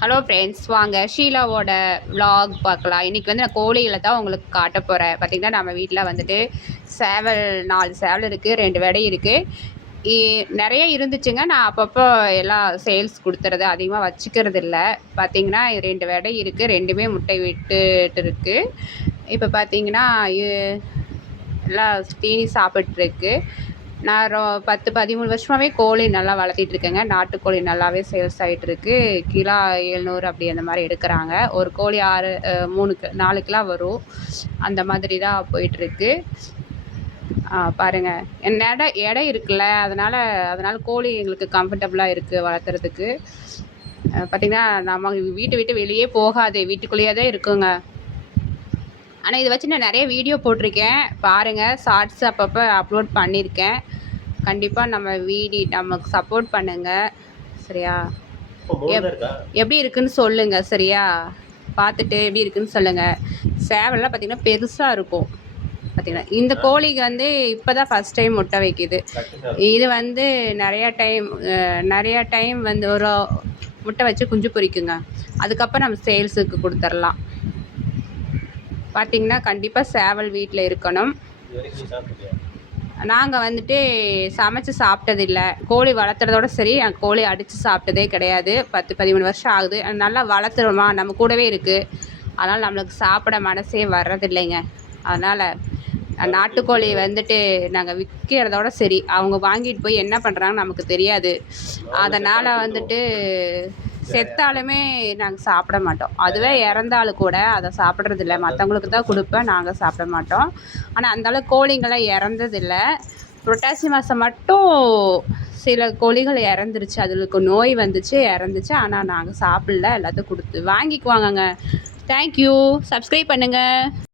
Hello friends, வாங்க ஷீலாவோட vlog பார்க்கலாம். இன்றைக்கி வந்து நான் கோழிகளை தான் உங்களுக்கு காட்ட போகிறேன். பார்த்திங்கன்னா நம்ம வீட்டில் வந்துட்டு சேவல் 4 சேவல் இருக்குது, 2 வெடை இருக்குது. நிறைய இருந்துச்சுங்க. நான் அப்பப்போ எல்லாம் சேல்ஸ் கொடுத்துறது, அதிகமாக வச்சுக்கிறது இல்லை. பார்த்திங்கன்னா 2 வெடை இருக்குது, 2மே முட்டை விட்டுட்டு இருக்குது. இப்போ பார்த்திங்கன்னா எல்லாம் தீனி சாப்பிட்ருக்கு. நான் 10-13 வருஷமாகவே கோழி நல்லா வளர்த்திட்ருக்கேங்க. நாட்டுக்கோழி நல்லாவே சேல்ஸ் ஆகிட்டுருக்கு. கிலோ 700 அப்படி அந்த மாதிரி எடுக்கிறாங்க. ஒரு கோழி 4 கிலோ வரும். அந்த மாதிரி தான் போயிட்டுருக்கு. பாருங்கள், எடை இருக்குல்ல, அதனால் கோழி எங்களுக்கு கம்ஃபர்டபுளாக இருக்குது வளர்த்துறதுக்கு. பார்த்திங்கன்னா நம்ம வீட்டை விட்டு வெளியே போகாது, வீட்டுக்குள்ளேயே தான் இருக்குங்க. ஆனால் இதை வச்சு நான் நிறைய வீடியோ போட்டிருக்கேன், பாருங்கள். ஷார்ட்ஸ் அப்பப்போ அப்லோட் பண்ணியிருக்கேன். கண்டிப்பாக நமக்கு சப்போர்ட் பண்ணுங்கள், சரியா? எப்படி இருக்குன்னு சொல்லுங்கள், சரியா? பார்த்துட்டு எப்படி இருக்குன்னு சொல்லுங்கள். சேவல்லாம் பார்த்திங்கன்னா பெருசாக இருக்கும். பார்த்திங்கன்னா இந்த கோழிக்கு வந்து இப்போ தான் ஃபஸ்ட் டைம் முட்டை வைக்குது. இது வந்து நிறையா டைம் வந்து ஒரு முட்டை வச்சு குஞ்சு பொரிக்குங்க. அதுக்கப்புறம் நம்ம சேல்ஸுக்கு கொடுத்துர்லாம். பார்த்திங்கன்னா கண்டிப்பாக சேவல் வீட்டில் இருக்கணும். நாங்கள் வந்துட்டு சமைச்சு சாப்பிட்டதில்லை. கோழி வளர்த்துறதோட சரி, கோழி அடித்து சாப்பிட்டதே கிடையாது. 10-13 வருஷம் ஆகுது. நல்லா வளர்த்துறோமா, நம்ம கூடவே இருக்குது. அதனால் நம்மளுக்கு சாப்பிட மனசே வர்றதில்லைங்க. அதனால் நாட்டுக்கோழி வந்துட்டு நாங்கள் விற்கிறதோட சரி, அவங்க வாங்கிட்டு போய் என்ன பண்ணுறாங்கன்னு நமக்கு தெரியாது. அதனால் வந்துட்டு செத்தாலுமே நாங்கள் சாப்பிட மாட்டோம். அதுவே இறந்தாலும் கூட அதை சாப்பிட்றதில்ல. மற்றவங்களுக்கு தான் கொடுப்பேன், நாங்கள் சாப்பிட மாட்டோம். ஆனால் அந்தளவுக்கு கோழிங்கெல்லாம் இறந்ததில்லை. புரட்டாசி மாதம் மட்டும் சில கோழிகள் இறந்துருச்சு. அதுக்கு நோய் வந்துச்சு, இறந்துச்சு. ஆனால் நாங்கள் சாப்பிடல. எல்லாத்தையும் வாங்கிக்குவாங்கங்க. தேங்க்யூ. சப்ஸ்கிரைப் பண்ணுங்கள்.